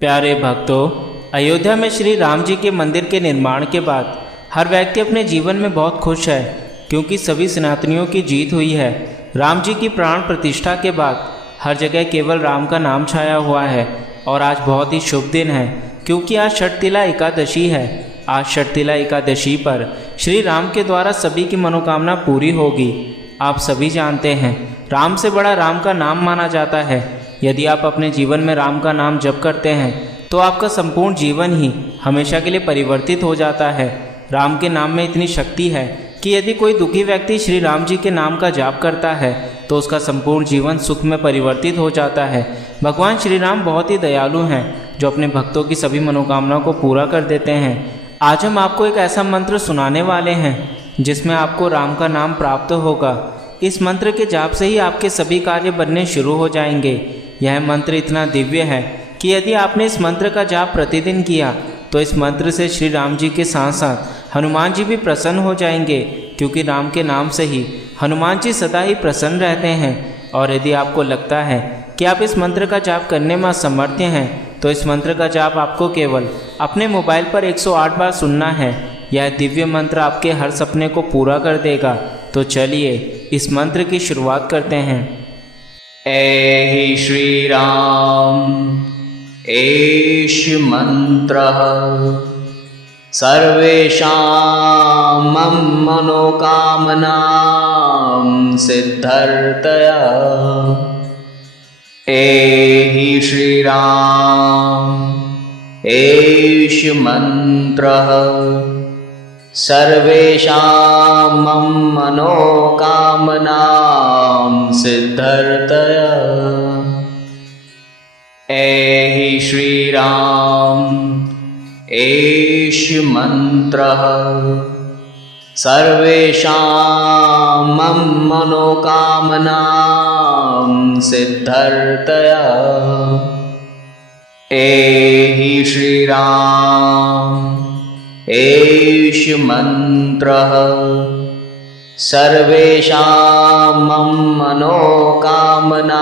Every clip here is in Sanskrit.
प्यारे भक्तों, अयोध्या में श्री राम जी के मंदिर के निर्माण के बाद हर व्यक्ति अपने जीवन में बहुत खुश है, क्योंकि सभी सनातनियों की जीत हुई है। राम जी की प्राण प्रतिष्ठा के बाद हर जगह केवल राम का नाम छाया हुआ है और आज बहुत ही शुभ दिन है, क्योंकि आज षटतिला एकादशी है। आज षटतिला एकादशी पर श्री राम के द्वारा सभी की मनोकामना पूरी होगी। आप सभी जानते हैं, राम से बड़ा राम का नाम माना जाता है। यदि आप अपने जीवन में राम का नाम जप करते हैं तो आपका संपूर्ण जीवन ही हमेशा के लिए परिवर्तित हो जाता है। राम के नाम में इतनी शक्ति है कि यदि कोई दुखी व्यक्ति श्री राम जी के नाम का जाप करता है तो उसका संपूर्ण जीवन सुख में परिवर्तित हो जाता है। भगवान श्री राम बहुत ही दयालु हैं, जो अपने भक्तों की सभी मनोकामनाओं को पूरा कर देते हैं। आज हम आपको एक ऐसा मंत्र सुनाने वाले हैं जिसमें आपको राम का नाम प्राप्त होगा। इस मंत्र के जाप से ही आपके सभी कार्य बनने शुरू हो जाएंगे। यह मंत्र इतना दिव्य है कि यदि आपने इस मंत्र का जाप प्रतिदिन किया तो इस मंत्र से श्री राम जी के साथ साथ हनुमान जी भी प्रसन्न हो जाएंगे, क्योंकि राम के नाम से ही हनुमान जी सदा ही प्रसन्न रहते हैं। और यदि आपको लगता है कि आप इस मंत्र का जाप करने में असमर्थ हैं तो इस मंत्र का जाप आपको केवल अपने मोबाइल पर 108 बार सुनना है। यह दिव्य मंत्र आपके हर सपने को पूरा कर देगा। तो चलिए इस मंत्र की शुरुआत करते हैं। ऐहि श्री राम एष मंत्रः सर्वेषां मनोकामनां सिद्धर्थया। ऐहि श्री राम एष मंत्रः सर्वेषां मनोकामनां सिद्धर्थया। ऐहि श्री राम एष मंत्रः सर्वेषां मनोकामनां सिद्धर्थया। ऐहि श्री राम एष मंत्रः सर्वेषां मनोकामनां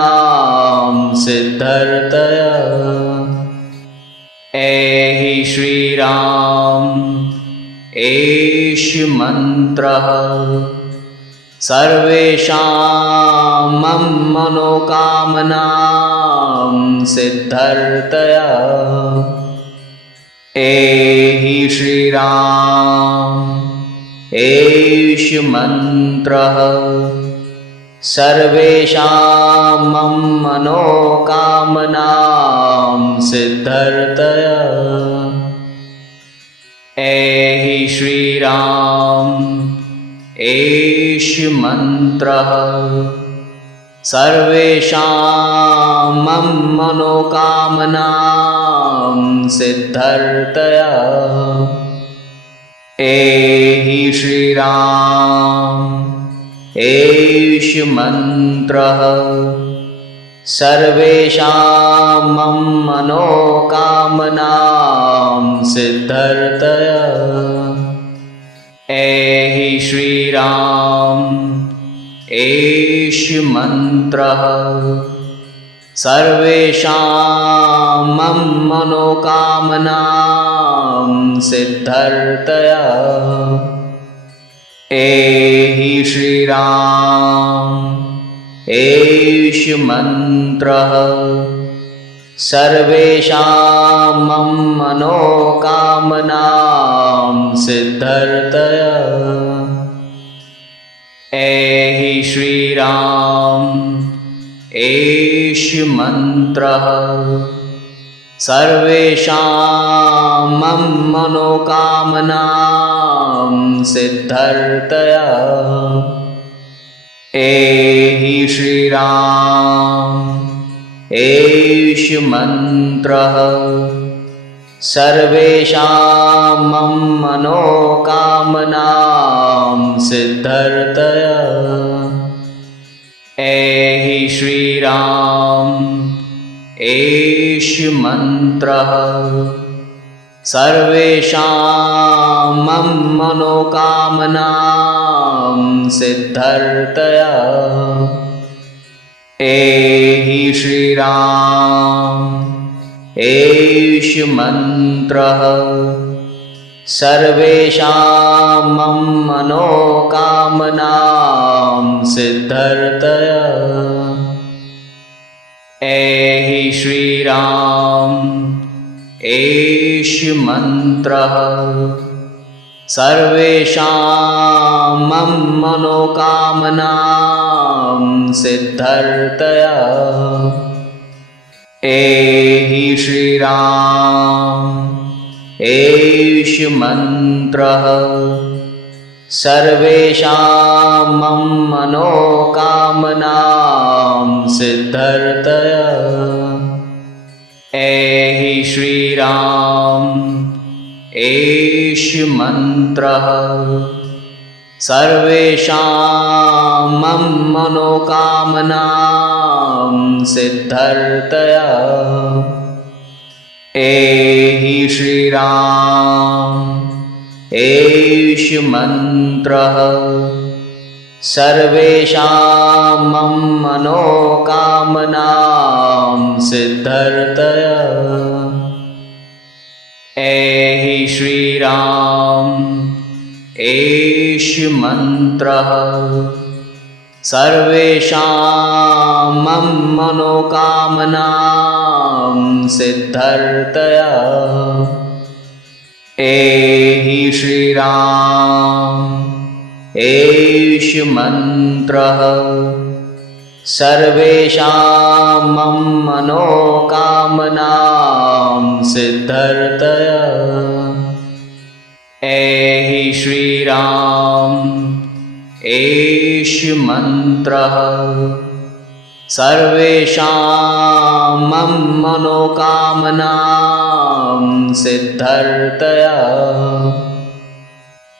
सिद्धर्थया। ऐहि श्री राम एष मंत्रः सर्वेषां मनोकामनां सिद्धर्थया। ऐहि श्री राम एष मंत्रः सर्वेषां मनोकामनां सिद्धर्थया। ऐहि श्री राम एष मंत्रः सर्वेषां मनोकामनां सिद्धर्थया। ऐहि श्री राम एष मंत्रः सर्वेषां मनोकामनां सिद्धर्थया। ऐहि श्री राम एष मंत्रः सर्वेषां मनोकामनां सिद्धर्थया। ऐहि श्री राम एष मंत्रः सर्वेषां मनोकामनां सिद्धर्थया। ऐहि श्री राम एष मंत्रः सर्वेषां मनोकामनां सिद्धर्थया। ऐहि श्री राम एष मंत्रः सर्वेषां मनोकामनां सिद्धर्थया। ऐहि श्री राम एष मंत्रः सर्वेषां मनोकामनां सिद्धर्थया। एहि श्री राम एष मन्त्रः सर्वेषां मनोकामनां सिद्धर्थया। ऐहि श्रीराम एष मन्त्रः सर्वेषां मनोकामनां सिद्धर्थया। ऐहि श्रीराम एष मन्त्रः सर्वेषां मनोकामनां सिद्धर्थया। ऐहि श्रीराम एष मन्त्रः सर्वेषां मनोकामनां सिद्धर्थया। ऐहि श्रीराम एष मन्त्रः सर्वेषां मनोकामनां सिद्धर्थया। ऐहि श्रीराम एष मन्त्रः सर्वेषां मनोकामनां सिद्धर्थया। ऐहि श्रीराम एष मन्त्रः सर्वेषां मनोकामनां सिद्धर्थया। ऐहि श्रीराम एष मन्त्रः सर्वेषां मनोकामनां सिद्धर्थया।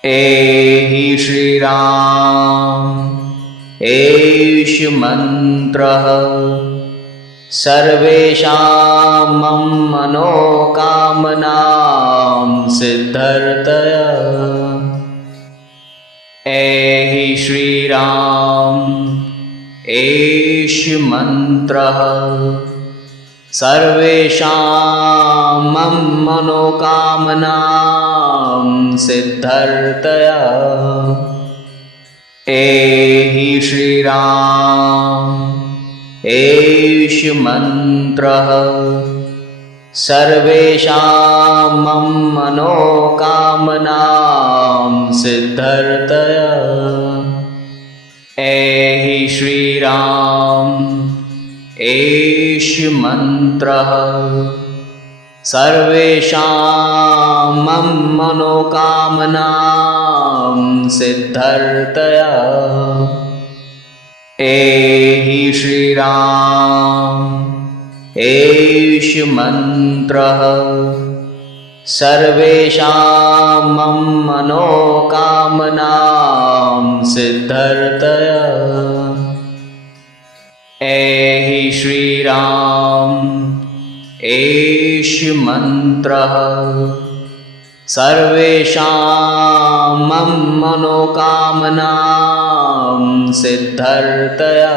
ऐहि श्रीराम एष मन्त्रः सर्वेषां मनोकामनां सिद्धर्थया। ऐहि श्रीराम एष मन्त्रः सर्वेषां मनोकामनां सिद्धर्थया। ऐहि श्रीराम एष मन्त्रः सर्वेषां मनोकामनां सिद्धर्थया। ऐहि श्रीराम एष मन्त्रः सर्वेषां मनोकामनां सिद्धर्थया। ऐहि श्रीराम एष मन्त्रः सर्वेषां मनोकामनां सिद्धर्थया। ऐहि श्रीराम एष मन्त्रः सर्वेषां मनोकामनां सिद्धर्थया।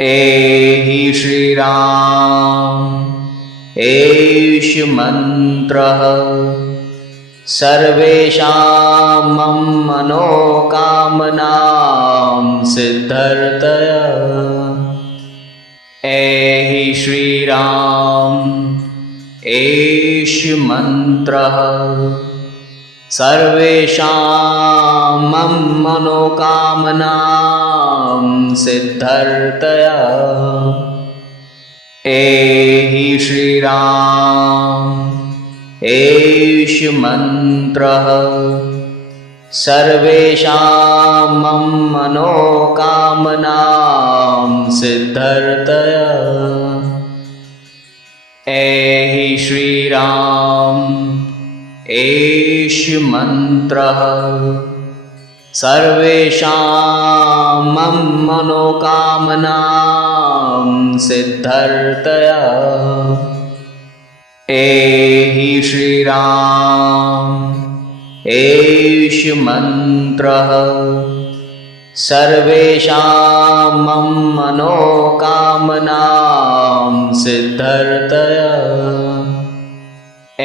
ऐहि श्रीराम एष मन्त्रः सर्वेषां मनोकामनां सिद्धर्थया। ऐहि श्रीराम एष मन्त्रः सर्वेषां मनोकामनां सिद्धर्थया। ऐहि श्रीराम एष मन्त्रः सर्वेषां मनोकामनां सिद्धर्थया। ऐहि श्रीराम एष मन्त्रः सर्वेषां मनोकामनां सिद्धर्थया। ऐहि श्रीराम एष मन्त्रः सर्वेषां मम मनोकामनां सिद्धर्थया।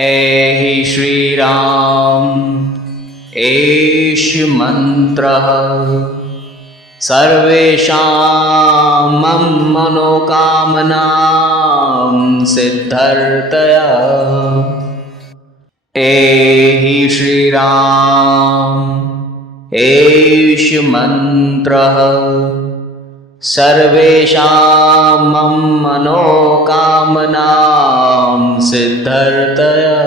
एहि श्रीराम एष मंत्रः सर्वेषां मम मनोकामनां सिद्धर्थया। एहि श्रीराम एष मंत्रः सर्वेषां मम मनोकामनां सिद्धर्थया।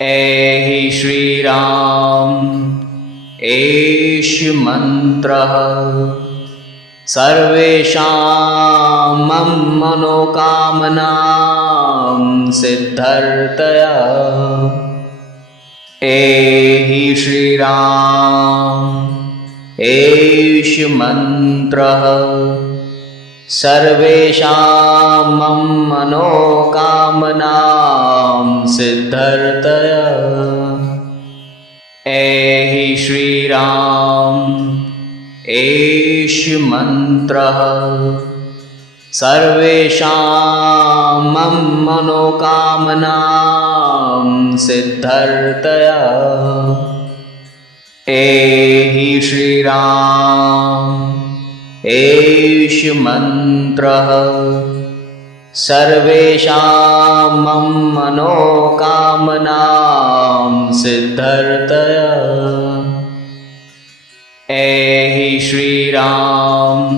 एहि श्रीराम एष मंत्रः सर्वेषां मम मनोकामनां सिद्धर्थया। एहि श्रीराम एष मंत्रः सर्वेषां मम मनोकामनां सिद्धर्थया। एहि श्रीराम एष मंत्रः सर्वेषां मम मनोकामनां सिद्धर्थया। एहि श्रीराम एष मंत्रः सर्वेषां मम मनोकामनां सिद्धर्थया। एहि श्रीराम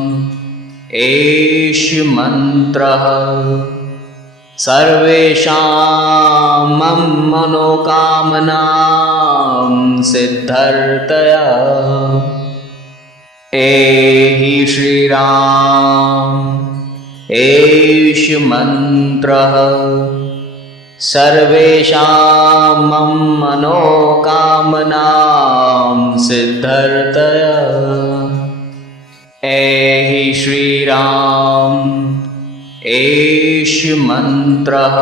एष मंत्रः सर्वेषां मम मनोकामनां सिद्धर्थया। एहि श्रीराम एष मंत्रः सर्वेषां मम मनोकामनां सिद्धर्थया। एहि श्रीराम एष मंत्रः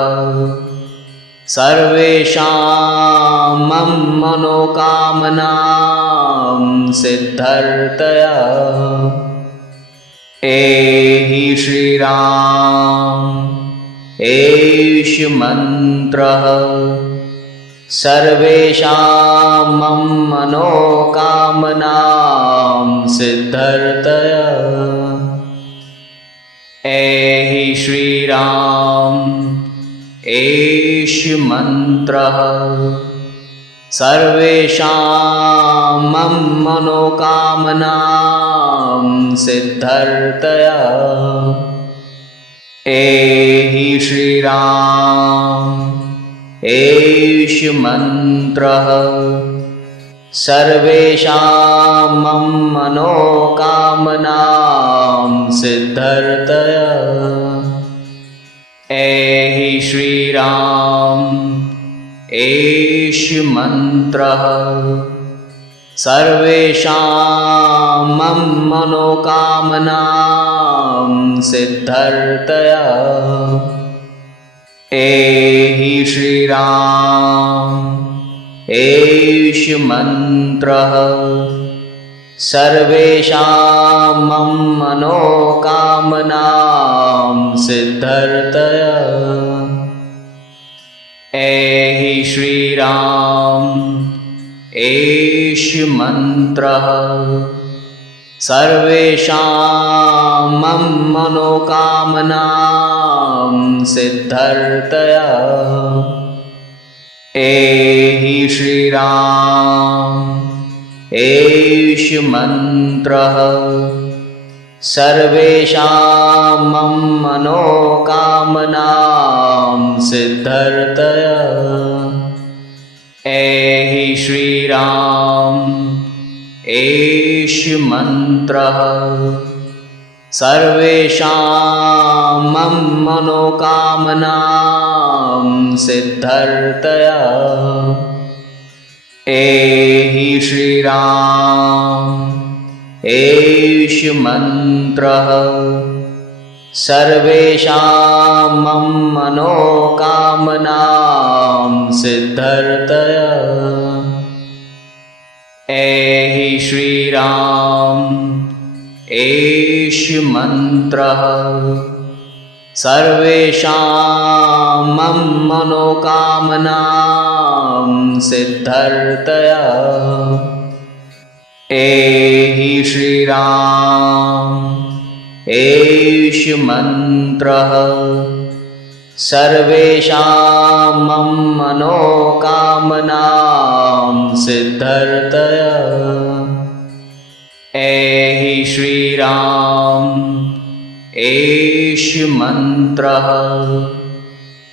सर्वेषां मम मनोकामनां सिद्धर्थया। एहि श्रीराम एष मंत्रः सर्वेषां मम मनोकामनां सिद्धर्थया। एहि श्रीराम एष मंत्रः सर्वेषां मम मनोकामनां सिद्धर्थया। एहि श्रीराम एष मंत्रः सर्वेषां मम मनोकामनां सिद्धर्थया। एहि श्रीराम एष मंत्रः सर्वेषां मम मनोकामनां सिद्धर्थया। एहि श्रीराम एष मंत्रः सर्वेषां मम मनोकामनां सिद्धर्थया। एहि श्रीराम एष मंत्रः सर्वेषां मम मनोकामनां सिद्धर्थया। एहि श्रीराम एष मंत्रः सर्वेषां मम मनोकामनां सिद्धर्थया। एहि श्रीराम एष मंत्रः सर्वेषां मम मनोकामनां सिद्धर्थया। एहि श्रीराम एष मंत्रः सर्वेषां मम मनोकामनां सिद्धर्थया। एहि श्रीराम एष मन्त्रः सर्वेषां मम मनोकामनां सिद्धर्थया। एहि श्रीराम एष मन्त्रः सर्वेषां मम मनोकामनां सिद्धर्थया। एहि श्रीराम एष मन्त्रः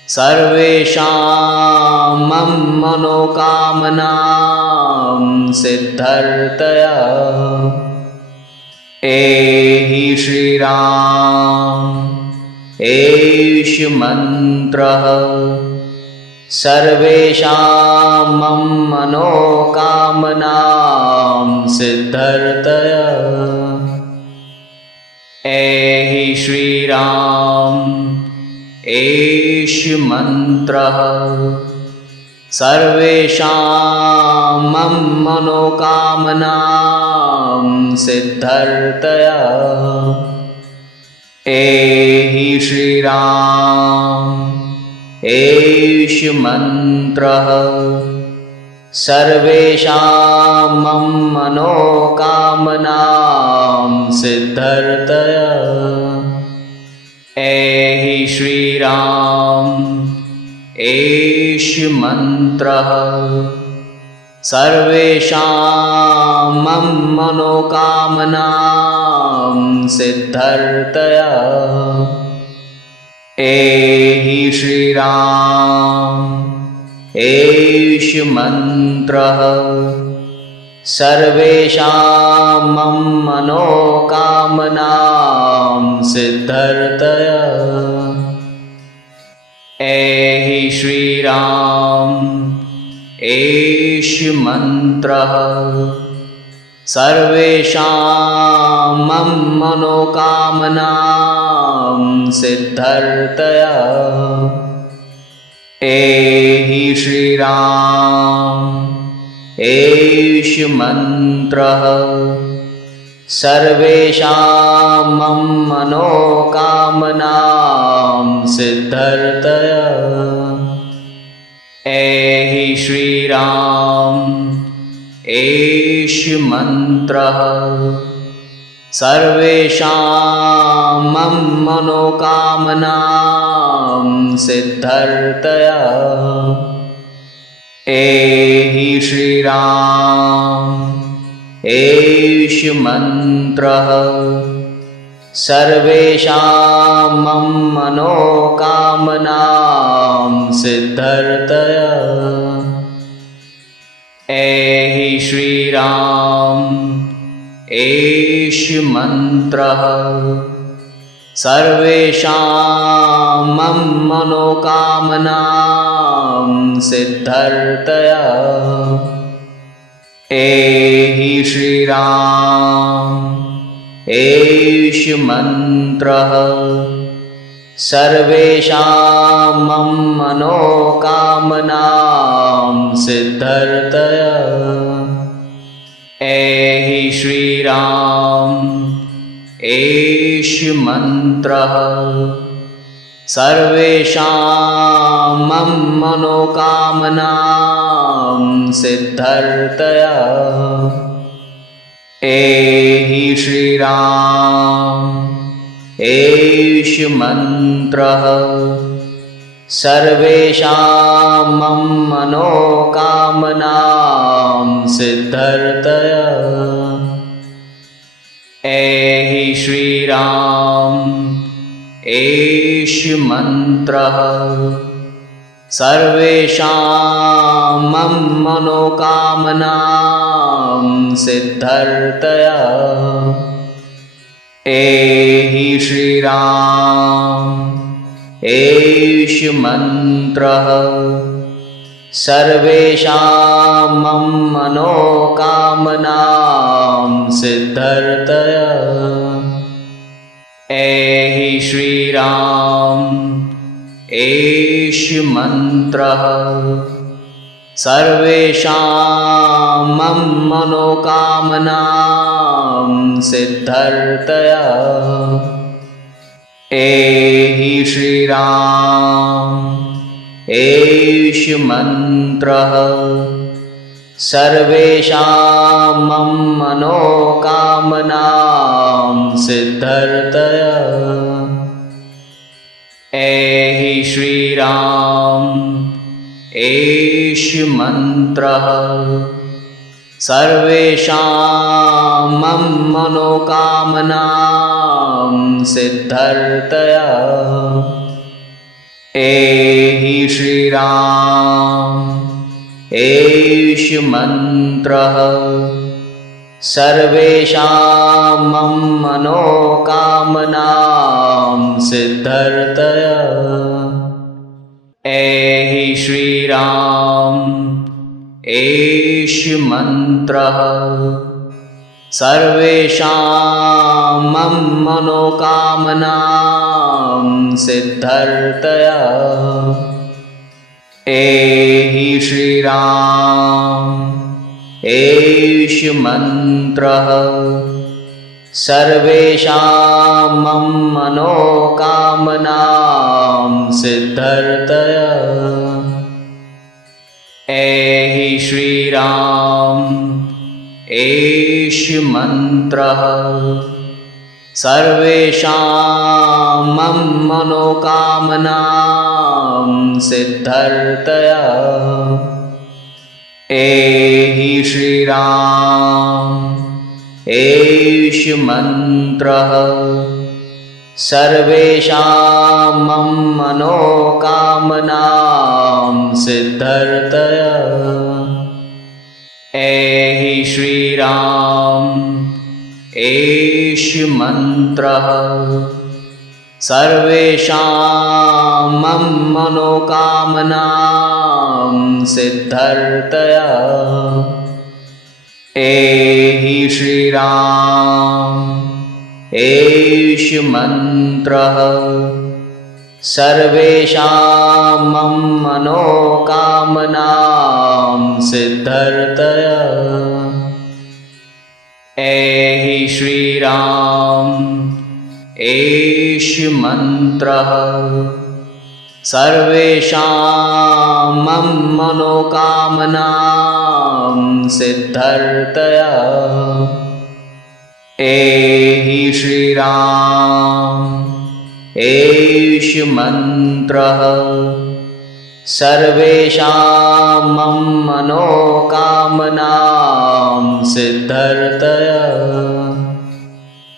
सर्वेषां मम मनोकामनां सिद्धर्थया। एहि श्रीराम एष मन्त्रः सर्वेषां मम मनोकामनां सिद्धर्थया। एहि श्रीराम एष मन्त्रः सर्वेषां मम मनोकामनां सिद्धर्थया। एहि श्रीराम एष मन्त्रः सर्वेषां मम मनोकामनां सिद्धर्थया। एहि श्रीराम एष मन्त्रः सर्वेषां मम मनोकामनां सिद्धर्थया। एहि श्रीराम एष मन्त्रः सर्वेषां मम मनोकामनां सिद्धर्थया। एहि श्रीराम एष मन्त्रः सर्वेषां मम मनोकामनां सिद्धर्थया। एहि श्रीराम एष मन्त्रः सर्वेषां मम मनोकामनां सिद्धर्थया। एहि श्रीराम एष मन्त्रः सर्वेषां मम मनोकामनां सिद्धर्थया। एहि श्रीराम एष मन्त्रः सर्वेषां मम मनोकामनां सिद्धर्थया। एहि श्रीराम एष मन्त्रः सर्वेषां मम मनोकामनां सिद्धर्थया। एहि श्रीराम एष मन्त्रः सर्वेषां मम मनोकामनां सिद्धर्थया। एहि श्रीराम एष मन्त्रः सर्वेषां मम मनोकामनां सिद्धर्थया। एहि श्रीराम एष मन्त्रः सर्वेषां मम मनोकामनां सिद्धर्थया। एहि श्रीराम एष मन्त्रः सर्वेषां मम मनोकामनां सिद्धर्थया। एहि श्रीराम एष मन्त्रः सर्वेषां मम मनोकामनां सिद्धर्थया। एहि श्रीराम एष मन्त्रः सर्वेषां मम मनोकामनां सिद्धर्थया। एहि श्रीराम एष मन्त्रः सर्वेषां मम मनोकामनां सिद्धर्थया। एहि श्रीराम एष मन्त्रः सर्वेषां मम मनोकामनां सिद्धर्थया। एहि श्रीराम एष मन्त्रः सर्वेषां मम मनोकामनां सिद्धर्थया। एहि श्रीराम एष मन्त्रः सर्वेषां मम मनोकामनां सिद्धर्थया। एहि श्रीराम एष मन्त्रः सर्वेषां मम मनोकामनां सिद्धर्थया। एहि श्रीराम एष मन्त्रः सर्वेषां मम मनोकामनां सिद्धर्थया। एहि श्रीराम एष मन्त्रः सर्वेषां मम मनोकामनां सिद्धर्थया। एहि श्रीराम एष मन्त्रः सर्वेषां मम मनोकामनां सिद्धर्थया। एहि श्रीराम एष मन्त्रः सर्वेषां मम मनोकामनां सिद्धर्थया। एहि श्रीराम एष मन्त्रः सर्वेषां मम मनोकामनां सिद्धर्थया। एहि श्रीराम एष मन्त्रः सर्वेषां मम मनोकामनां सिद्धर्थया।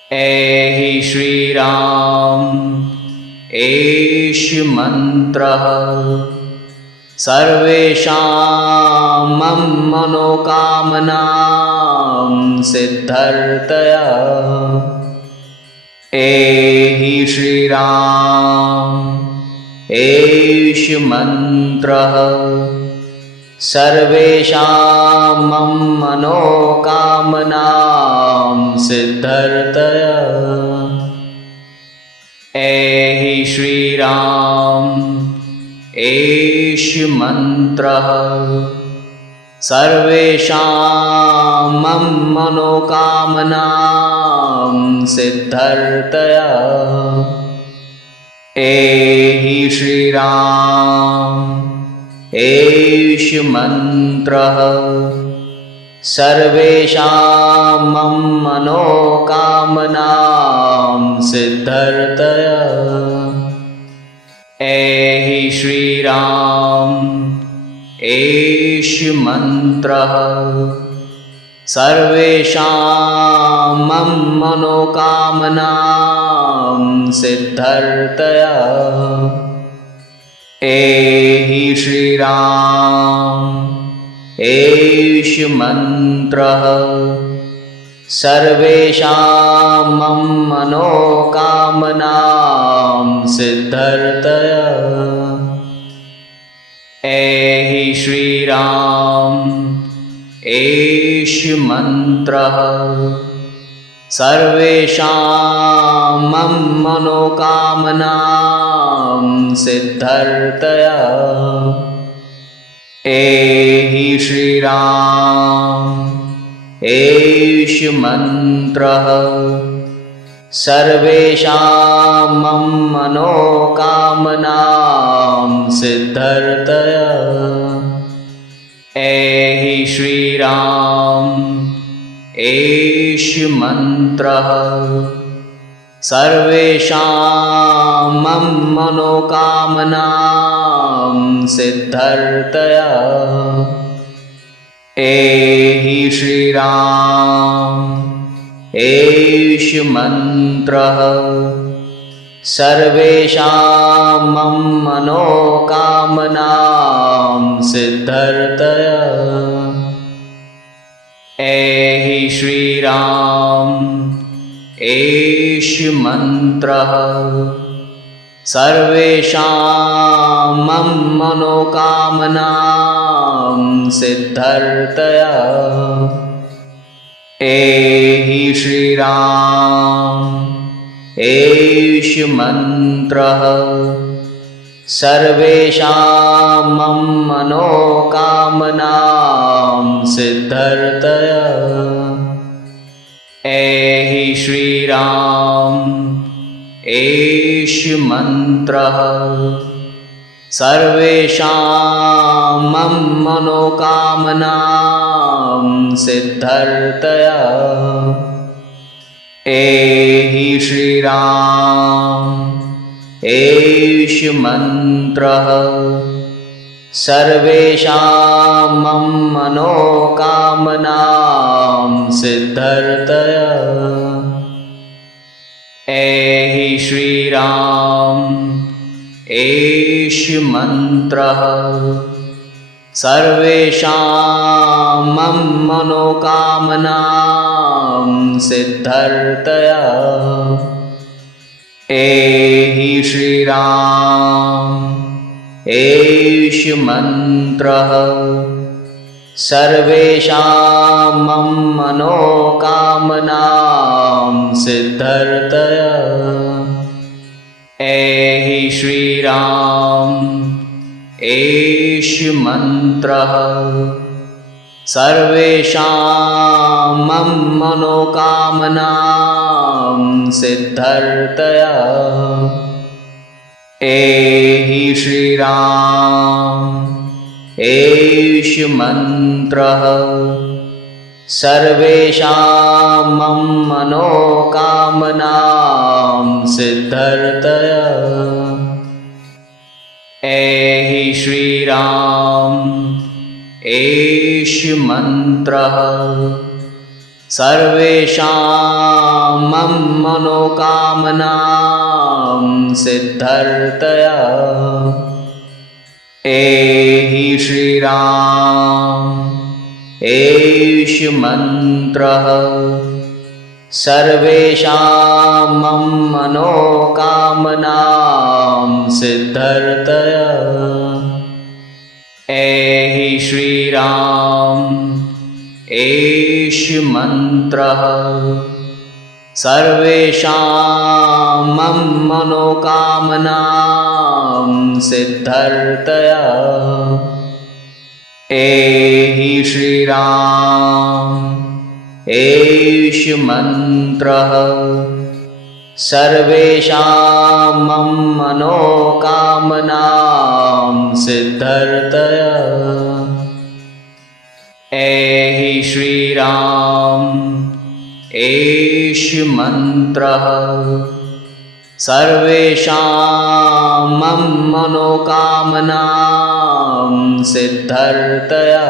एहि श्रीराम एष मन्त्रः सर्वेषां मम मनोकामनां सिद्धर्थया। एहि श्रीराम एष मन्त्रः सर्वेषां मम मनोकामनां सिद्धर्थया। एहि श्रीराम एष मन्त्रः सर्वेषां मम मनोकामनां सिद्धर्थया। एहि श्रीराम एष मन्त्रः सर्वेषां मम मनोकामनां सिद्धर्थया। एहि श्रीराम एष मन्त्रः सर्वेषां मम मनोकामनां सिद्धर्थया। एहि श्रीराम एष मन्त्रः सर्वेषां मम मनोकामनां सिद्धर्थया। एहि श्रीराम एष मन्त्रः सर्वेषां मम मनोकामनां सिद्धर्थया। एहि श्रीराम एष मन्त्रः सर्वेषां मम मनोकामनां सिद्धर्थया। एहि श्रीराम एष मन्त्रः सर्वेषां मम मनोकामनां सिद्धर्थया। एहि श्रीराम एष मन्त्रः सर्वेषां मम मनोकामनां सिद्धर्थया। एहि श्रीराम एष मन्त्रः सर्वेषां मम मनोकामनां सिद्धर्थया। एहि श्रीराम एष मन्त्रः सर्वेषां मम मनोकामनां सिद्धर्थया। एहि श्रीराम एष मन्त्रः सर्वेषां मम मनोकामनां सिद्धर्थया। एहि श्रीराम एष मन्त्रः सर्वेषां मम मनोकामनां सिद्धर्थया। एहि श्रीराम एष मन्त्रः सर्वेषां मम मनोकामनां सिद्धर्थया। एहि श्रीराम एष मन्त्रः सर्वेषां मम मनोकामनां सिद्धर्थया। एहि श्रीराम एष मन्त्रः सर्वेषां मम मनोकामनां सिद्धर्थया। एहि श्रीराम एष मन्त्रः सर्वेषां मम मनोकामनां सिद्धर्थया। एहि श्रीराम एष मन्त्रः सर्वेषां मम मनोकामनां सिद्धर्थया। एहि श्रीराम एष मन्त्रः सर्वेषां मम मनोकामनां सिद्धर्थया। एहि श्रीराम एष मन्त्रः सर्वेषां मम मनोकामनां सिद्धर्थया। एहि श्रीराम एष मन्त्रः सर्वेषां मम मनोकामनां सिद्धर्थया। एहि श्रीराम एष मन्त्रः सर्वेषां मम मनोकामनां सिद्धर्थया।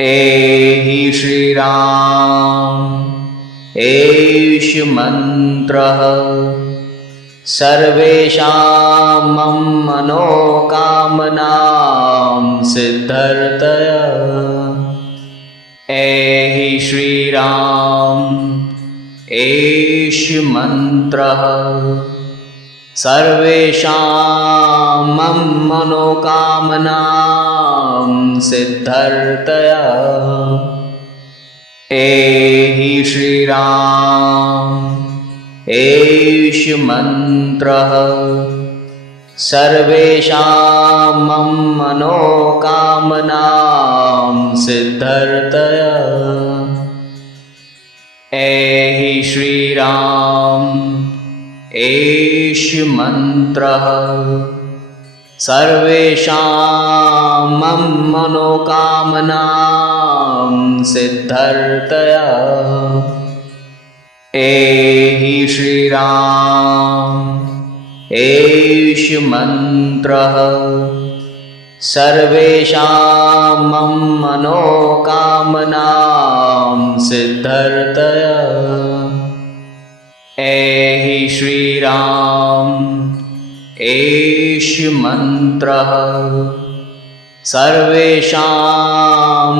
एहि श्रीराम एष मन्त्रः सर्वेषां मम मनोकामनां सिद्धर्थया। एहि श्रीराम एष मन्त्रः सर्वेषां मम मनोकामनां सिद्धर्थया। एहि श्रीराम एष मन्त्रः सर्वेषां मम मनोकामनां सिद्धर्थया। एहि श्रीराम एष मंत्रः सर्वेषां मम मनोकामनां सिद्धर्थया। एहि श्रीराम एष मंत्रः सर्वेषां मम मनोकामनां सिद्धर्थया। एहि श्रीराम एष मंत्रः सर्वेषां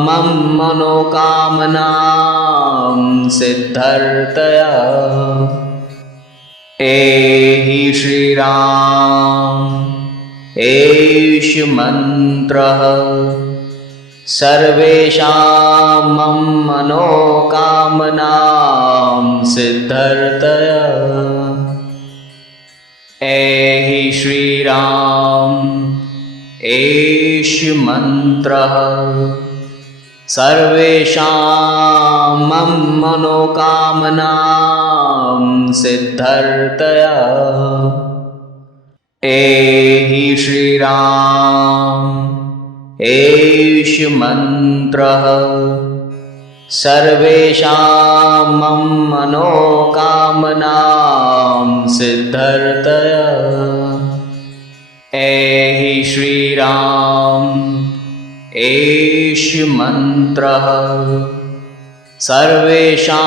मम मनोकामनां सिद्धर्थया। एहि श्रीराम एष मंत्रः सर्वेषां मम मनोकामनां सिद्धर्थया। एहि श्रीराम एष मंत्रः सर्वेषां मम मनोकामनां सिद्धर्थया। एहि श्रीराम एष मंत्रः सर्वेषां मम मनोकामनां सिद्धर्थया। एहि श्रीराम एष मंत्रः सर्वेषां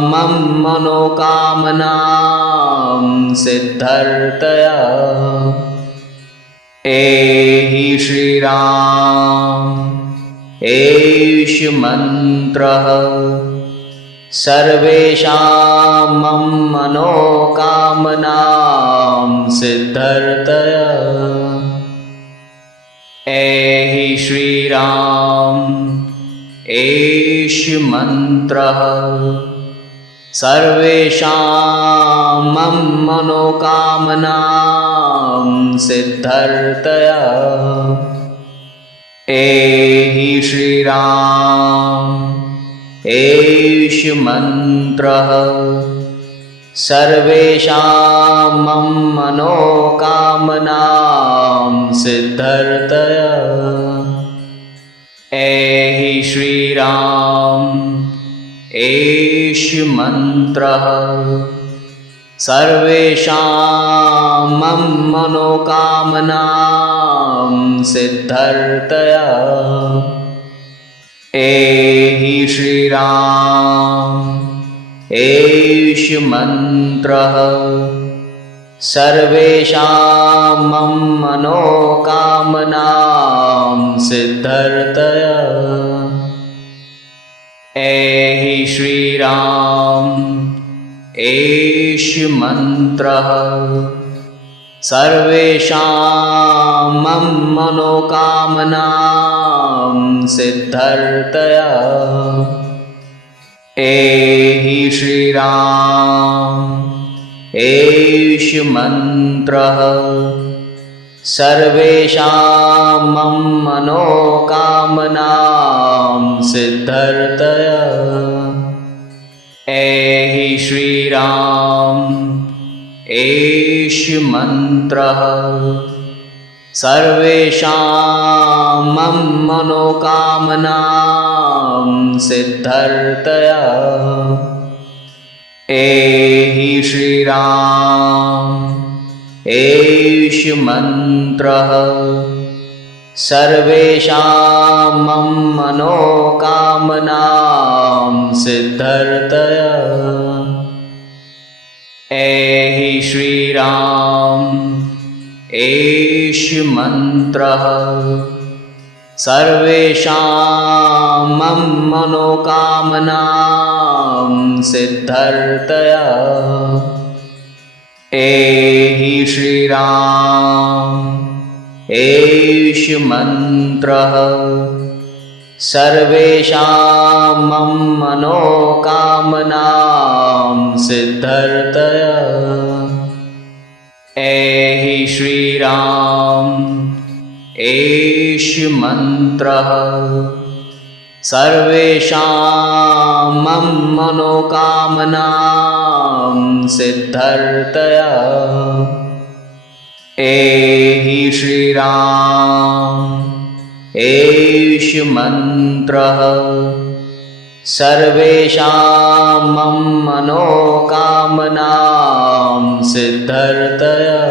मम मनोकामनां सिद्धर्थया। एहि श्रीराम एष मंत्रः सर्वेषां मम मनोकामनां सिद्धर्थया। एहि श्रीराम एष मंत्रः सर्वेषां मम मनोकामनां सिद्धर्थया। एहि श्रीराम एष मंत्रः सर्वेषां मम मनोकामनां सिद्धर्थया। एहि श्रीराम एष मंत्रः सर्वेषां मम मनोकामनां सिद्धर्थया। एहि श्रीराम एष मंत्रः सर्वेषां मम मनोकामनां सिद्धर्थया। एहि श्रीराम एष मंत्रः सर्वेषां मम मनोकामनां सिद्धर्थया। एहि श्रीराम एष मंत्रः सर्वेषां मम मनोकामनां सिद्धर्थया। एहि श्रीराम एष मंत्रः सर्वेषां मम मनोकामनां सिद्धर्थया। एहि श्रीराम एष मंत्रः सर्वेषां मम मनोकामनां सिद्धर्थया। एहि श्रीराम एष मंत्रः सर्वेषां मम मनोकामनां सिद्धर्थया। एहि श्रीराम एष मंत्रः सर्वेषां मम मनोकामनां सिद्धर्थया। एहि श्रीराम एष मन्त्रः सर्वेषां मनोकामनां सिद्धर्थया। एहि श्रीराम एष मन्त्रः सर्वेषां मनोकामनां सिद्धर्थया।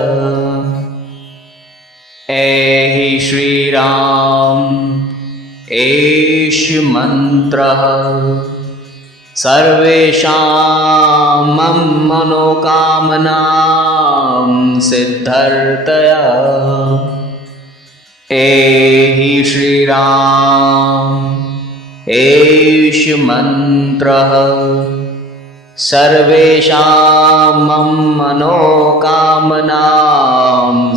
एहि श्रीराम एष मन्त्रः सर्वेषां मनोकामनां सिद्धर्थया। एहि श्रीराम एष मन्त्रः सर्वेषां मनोकामनां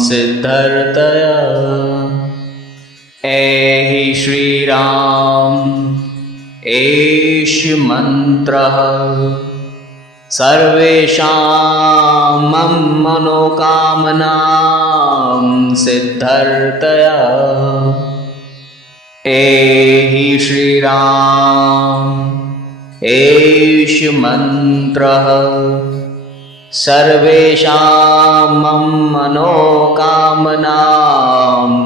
सिद्धर्थया। एहि श्रीराम एष मन्त्रः सर्वेषां मनोकामनां सिद्धर्थया। एहि श्रीराम एष मन्त्रः सर्वेषां मनोकामनां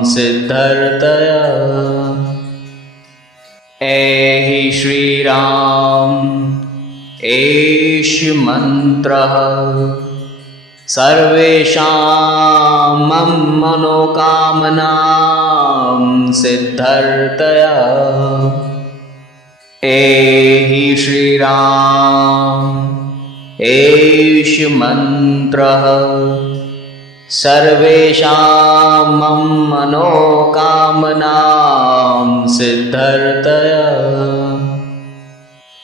सिद्धर्थया। एहि श्रीराम एष मन्त्रः सर्वेषां मनोकामनां सिद्धर्थया। एहि श्रीराम एष मन्त्रः सर्वेषां मनोकामनां सिद्धर्थया।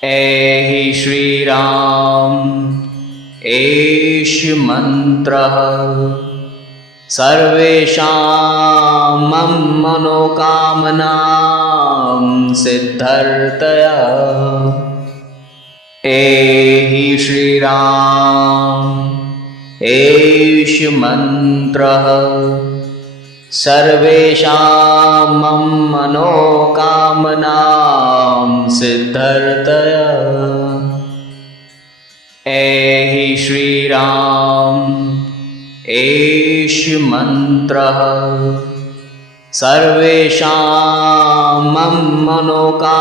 एहि श्रीराम एष मन्त्रः सर्वेषां मनोकामनां सिद्धर्थया। एहि श्रीराम एष मन्त्रः सर्वेषां मनोकामनां सिद्धर्थया। एहि श्रीराम एष मन्त्रः सर्वेषां मनोकामनां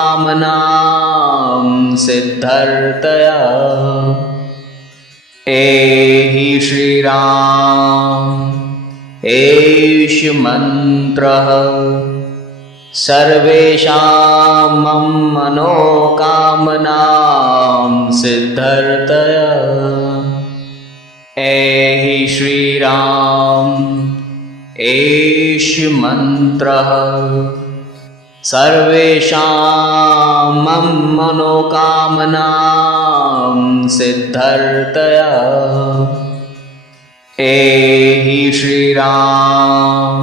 सिद्धर्थया। एहि श्रीराम एष मन्त्रः सर्वेषां मनोकामनां सिद्धर्थया। एहि श्रीराम एष मन्त्रः सर्वेषां मनोकामनां सिद्धर्थया। एहि श्रीराम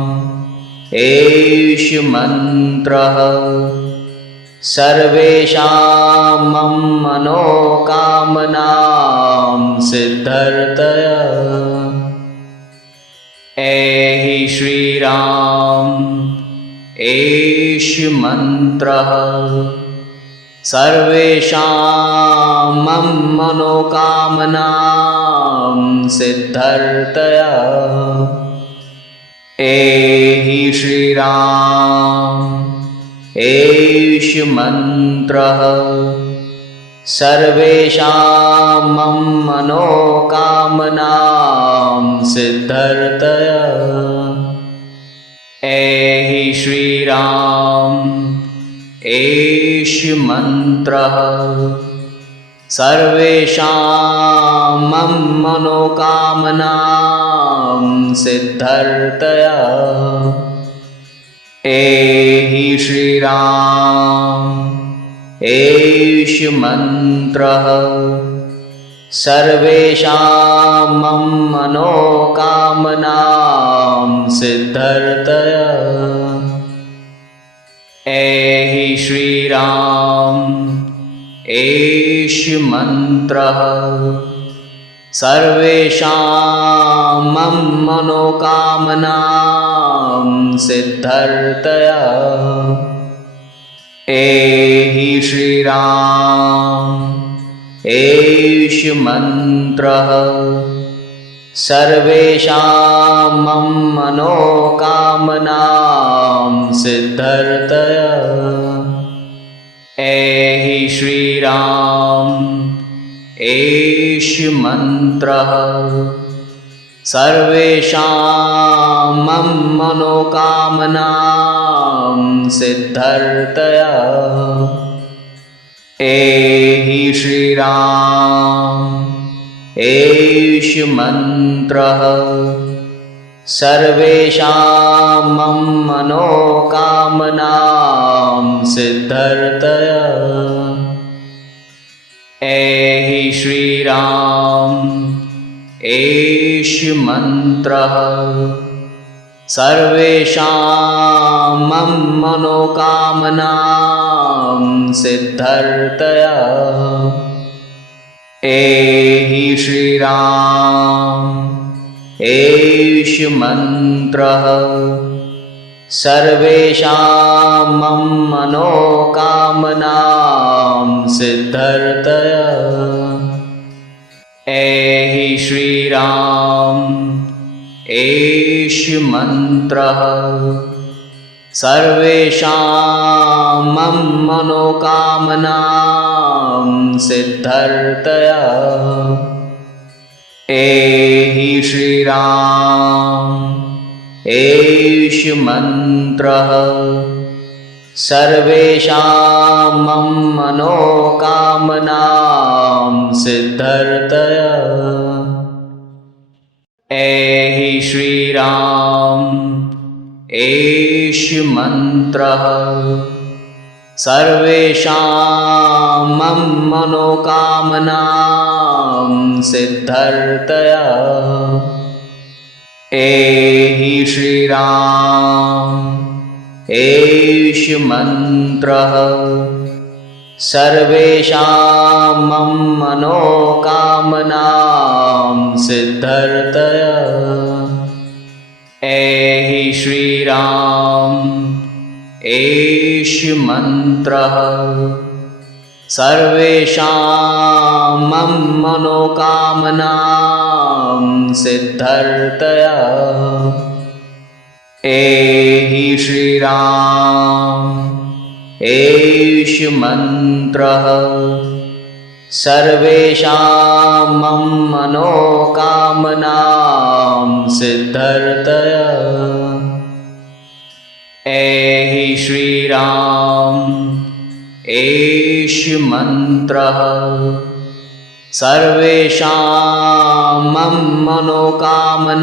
एष मन्त्रः सर्वेषां मनोकामनां सिद्धर्थया। एहि श्रीराम एष मन्त्रः सर्वेषां मनोकामनां सिद्धर्थया। एहि श्रीराम एष मन्त्रः सर्वेषां मनोकामनां सिद्धर्थया। एहि श्रीराम एष मन्त्रः सर्वेषां मनोकामनां सिद्धर्थया। एहि श्रीराम एष मन्त्रः सर्वेषां मनोकामनां सिद्धर्थया। एहि श्रीराम एष मन्त्रः सर्वेषां मनोकामनां सिद्धर्थया। एहि श्रीराम एष मन्त्रः सर्वेषां मनोकामनां सिद्धर्थया। एहि श्रीराम एष मन्त्रः सर्वेषां मनोकामनां सिद्धर्थया। एहि श्रीराम एष मन्त्रः सर्वेषां मनोकामनां सिद्धर्थया। एहि श्रीराम एष मन्त्रः सर्वेषां मनोकामनां सिद्धर्थया। एहि श्रीराम एष मन्त्रः सर्वेषां मनोकामनां सिद्धर्थया। एहि श्रीराम एष मन्त्रः सर्वेषां मनोकामनां सिद्धर्थया। एहि श्रीराम एष मन्त्रः सर्वेषां मनोकामनां सिद्धर्थया। एहि श्रीराम एष मन्त्रः सर्वेषां मनोकामनां सिद्धर्थया। एहि श्रीराम एष मन्त्रः सर्वेषां मनोकामनां सिद्धर्थया। एहि श्रीराम एष मन्त्रः सर्वेषां मनोकामनां सिद्धर्थया। एहि श्रीराम एष मन्त्रः सर्वेषां मनोकामनां सिद्धर्थया। एहि श्रीराम एष मन्त्रः सर्वेषां मनोकामनां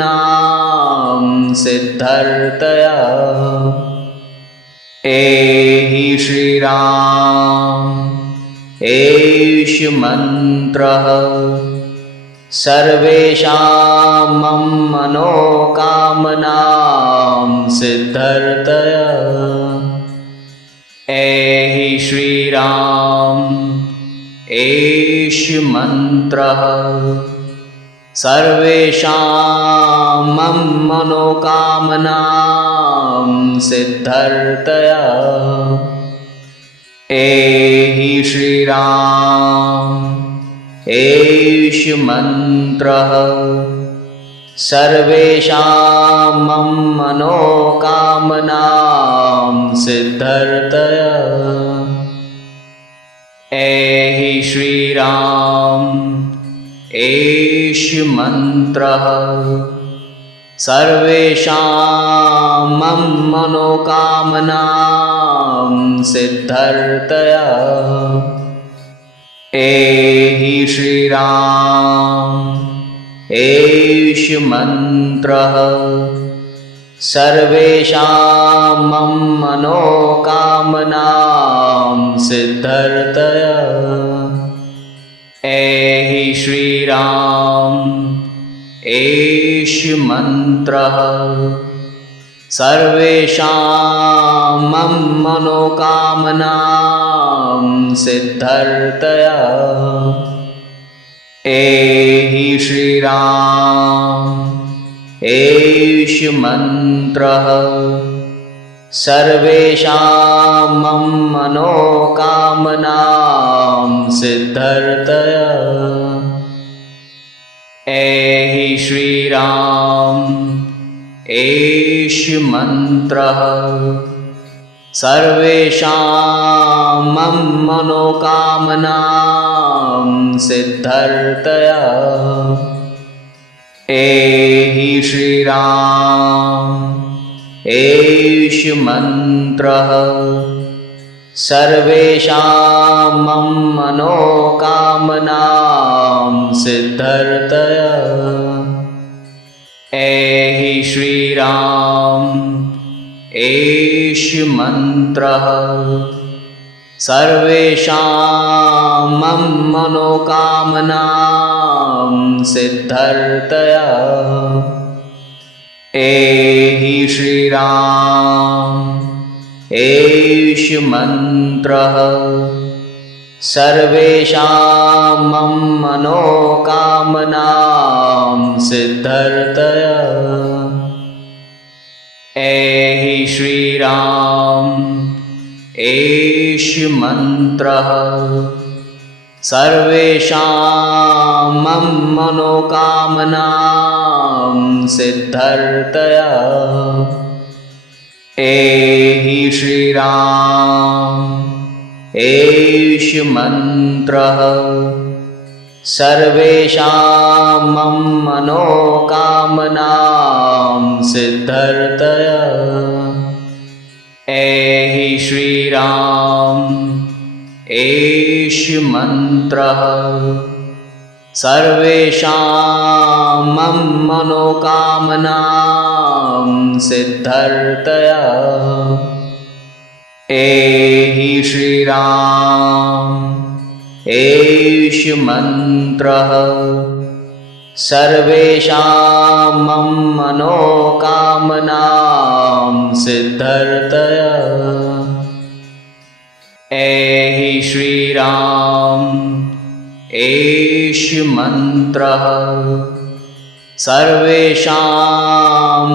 सिद्धर्थया। एहि श्रीराम एष मन्त्रः सर्वेषां मनोकामनां सिद्धर्थया। एहि श्रीराम एष मन्त्रः सर्वेषां मनोकामनां सिद्धर्थया। एहि श्रीराम एष मन्त्रः सर्वेषां मनोकामनां सिद्धर्थया। एहि श्रीराम एष मन्त्रः सर्वेषां मनोकामनां सिद्धर्थया। एहि श्रीराम एष मन्त्रः सर्वेषां मनोकामनां सिद्धर्थया। एहि श्रीराम एष मन्त्रः सर्वेषां मनोकामनां सिद्धर्थया। एहि श्रीराम एष मन्त्रः सर्वेषां मम मनोकामनां सिद्धर्थया। एहि श्रीराम एष मन्त्रः सर्वेषां मम मनोकामनां सिद्धर्थया। एहि श्रीराम एष मन्त्रः सर्वेषां मम मनोकामनां सिद्धर्थया। एहि श्रीराम एष मन्त्रः सर्वेषां मम मनोकामनां सिद्धर्थया। एहि श्रीराम एष मन्त्रः सर्वेषां मम मनोकामनां सिद्धर्थया। एहि श्रीराम एष मन्त्रः सर्वेषां मम मनोकामनां सिद्धर्थया। एहि श्रीराम एष मन्त्रः सर्वेषां मम मनोकामनां सिद्धर्थया। एहि श्रीराम एष मन्त्रः सर्वेषां मम मनोकामनां सिद्धर्थया। एहि श्रीराम एष मन्त्रः सर्वेषां मम मनोकामनां सिद्धर्थया। एहि श्रीराम एष मन्त्रः सर्वेषां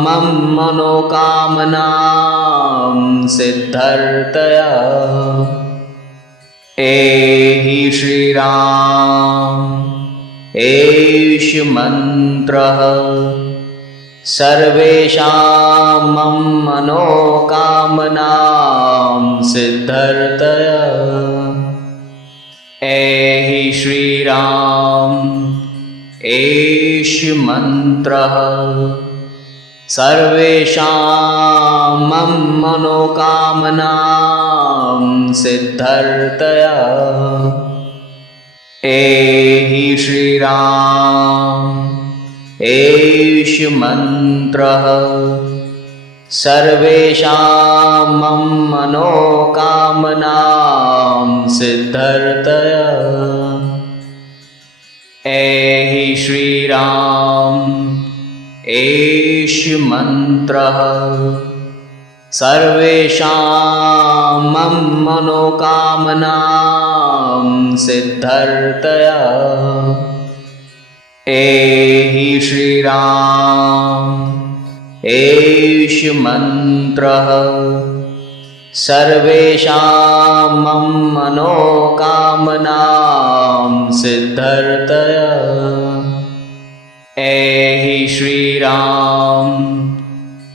मम मनोकामनां सिद्धर्थया। एहि श्रीराम एष मन्त्रः सर्वेषां मम मनोकामनां सिद्धर्थया। एहि श्रीराम एष मन्त्रः सर्वेषां मम मनोकामनां सिद्धर्थया। एहि श्रीराम एष मन्त्रः सर्वेषां मम मनोकामनां सिद्धर्थया। एहि श्रीराम एष मन्त्रः सर्वेषां मम मनोकामनां सिद्धर्थया। एहि श्रीराम एष मन्त्रः सर्वेषां मम मनोकामनां सिद्धर्थया। एहि श्रीराम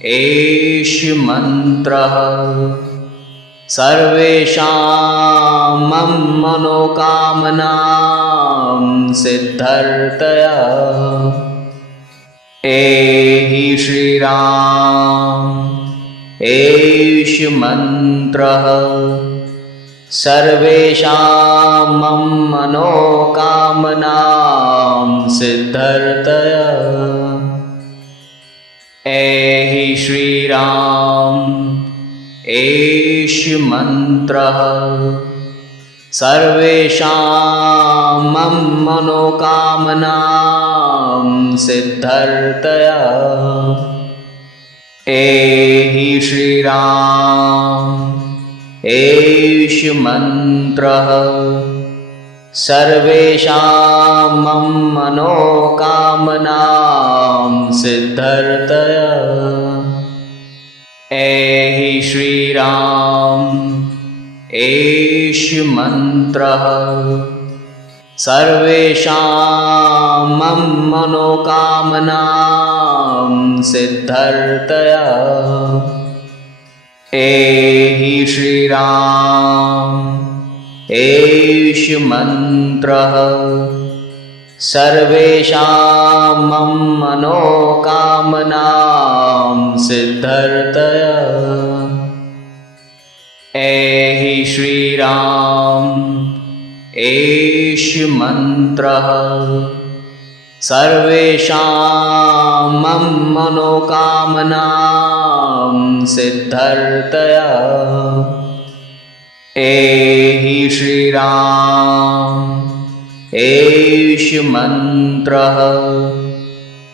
एष मन्त्रः सर्वेषां मम मनोकामनां सिद्धर्थया। एहि श्रीराम एष मन्त्रः सर्वेषां मम मनोकामनां सिद्धर्थया। एहि श्रीराम एष मन्त्रः सर्वेषां मम मनोकामनां सिद्धर्थया। एहि श्रीराम एष मन्त्रः सर्वेषां मम मनोकामनां सिद्धर्थया। एहि श्रीराम एष मन्त्रः सर्वेषां मम मनोकामनां सिद्धर्थया। एहि श्रीराम एष मन्त्रः सर्वेषां मम मनोकामनां सिद्धर्थया। एहि श्रीराम एष मन्त्रः सर्वेषां मम मनोकामनां सिद्धर्थया। एहि श्रीराम एष मन्त्रः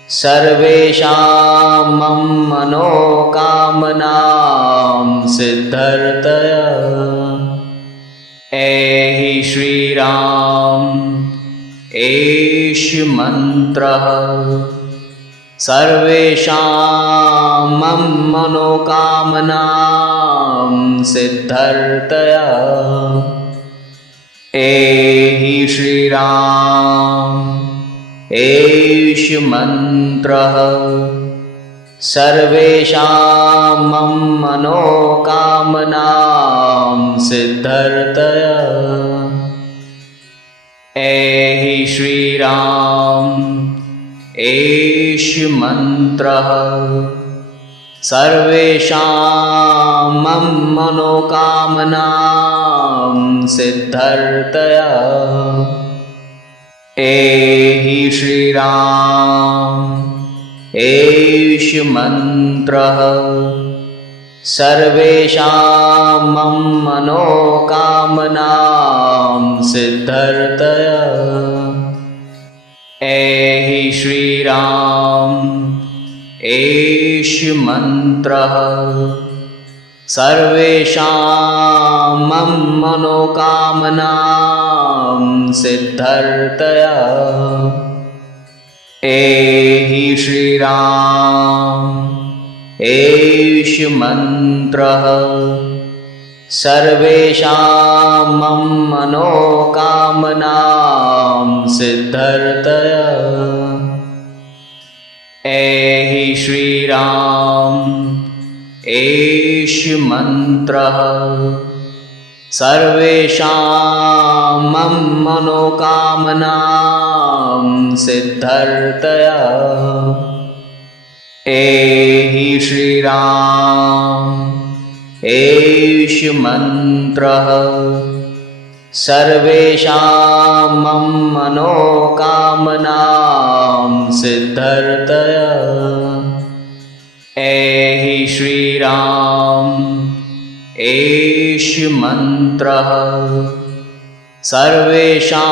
सर्वेषां मम मनोकामनां सिद्धर्थया। एहि श्रीराम एष मन्त्रः सर्वेषां मम मनोकामनां सिद्धर्थया। एहि श्रीराम एष मन्त्रः सर्वेषां मम मनोकामनां सिद्धर्थया। एहि श्रीराम एष मन्त्रः सर्वेषां मम मनोकामनां सिद्धर्थया। एहि श्रीराम एष मन्त्रः सर्वेषां मम मनोकामनां सिद्धर्थया। एहि श्रीराम एष मन्त्रः सर्वेषां मम मनोकामनां सिद्धर्थया। एहि श्रीराम एष मन्त्रः सर्वेषां मम मनोकामनां सिद्धर्थया। एहि श्रीराम एष मन्त्रः सर्वेषां मम मनोकामनां सिद्धर्थया। एहि श्रीराम एष मन्त्रः सर्वेषां मम मनोकामनां सिद्धर्थया। एहि श्रीराम एष मन्त्रः सर्वेषां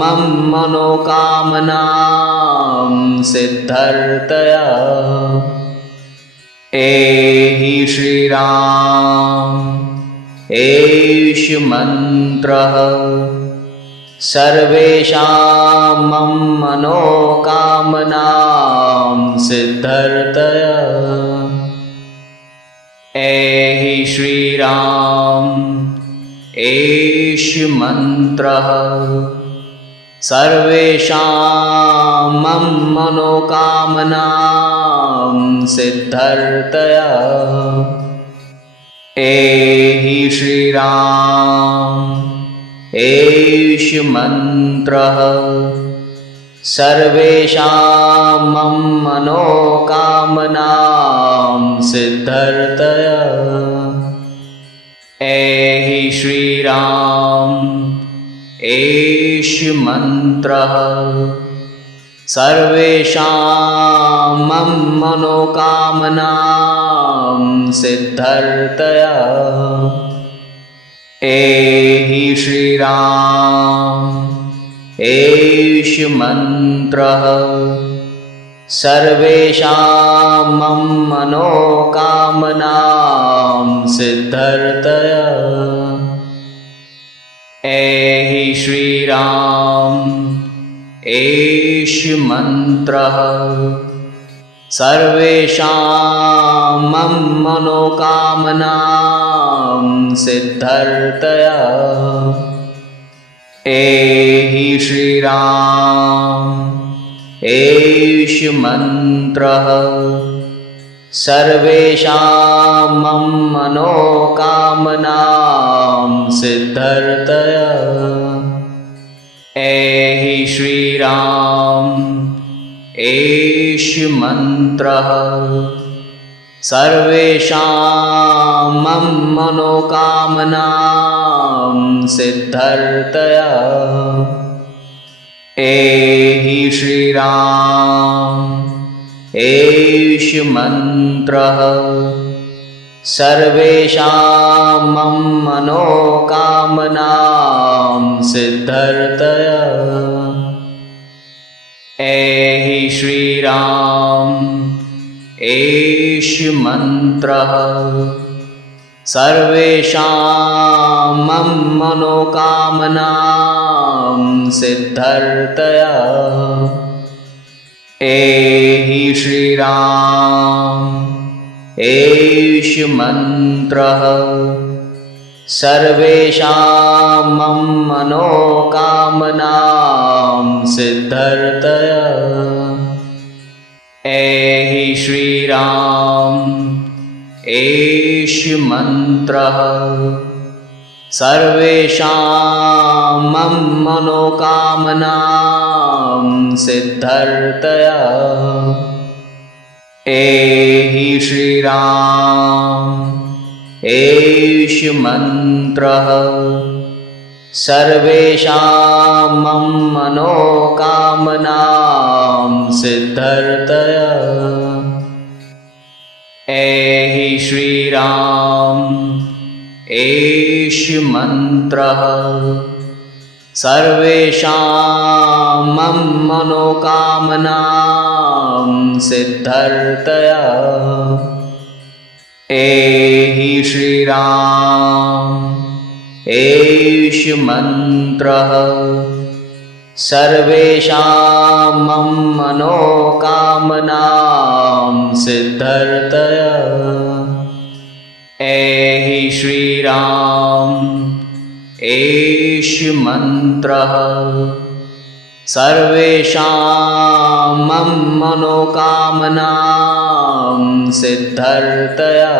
मम मनोकामनां सिद्धर्थया। एहि श्रीराम एष मन्त्रः सर्वेषां मम मनोकामनां सिद्धर्थया। एहि श्रीराम एष मन्त्रः सर्वेषां मम मनोकामनां सिद्धर्थया। एहि श्रीराम एष मन्त्रः सर्वेषां मम मनोकामनां सिद्धर्थया। एहि श्रीराम एष मन्त्रः सर्वेषां मम मनोकामनां सिद्धर्थया। एहि श्रीराम एष मन्त्रः सर्वेषां मम मनोकामनां सिद्धर्थया। एहि श्रीराम एष मन्त्रः सर्वेषां मम मनोकामनां सिद्धर्तया। एहि श्रीराम एष मन्त्रः सर्वेषां मम मनोकामनां सिद्धर्तया। एहि श्रीराम एष मन्त्रः सर्वेषां मम मनोकामनां सिद्धर्तया। एहि श्रीराम एष मन्त्रः सर्वेषां मम मनोकामनां सिद्धर्तया। एहि श्रीराम एष मन्त्रः सर्वेषां मम मनोकामनां सिद्धर्तया। एहि श्रीराम एष मन्त्रः सर्वेषां मम मनोकामनां सिद्धर्तया। एहि श्रीराम एष मन्त्रः सर्वेषां मम मनोकामनां सिद्धर्तया। एहि श्रीराम एष मन्त्रः सर्वेषां मम मनोकामनां सिद्धर्तया। एहि श्रीराम एष मन्त्रः सर्वेषां मम मनोकामनां सिद्धर्तया। एहि श्रीराम एष मन्त्रः सर्वेषां मम मनोकामनां सिद्धर्तया। एहि श्रीराम एष मन्त्रः सर्वेषां मम मनोकामनां सिद्धर्तया।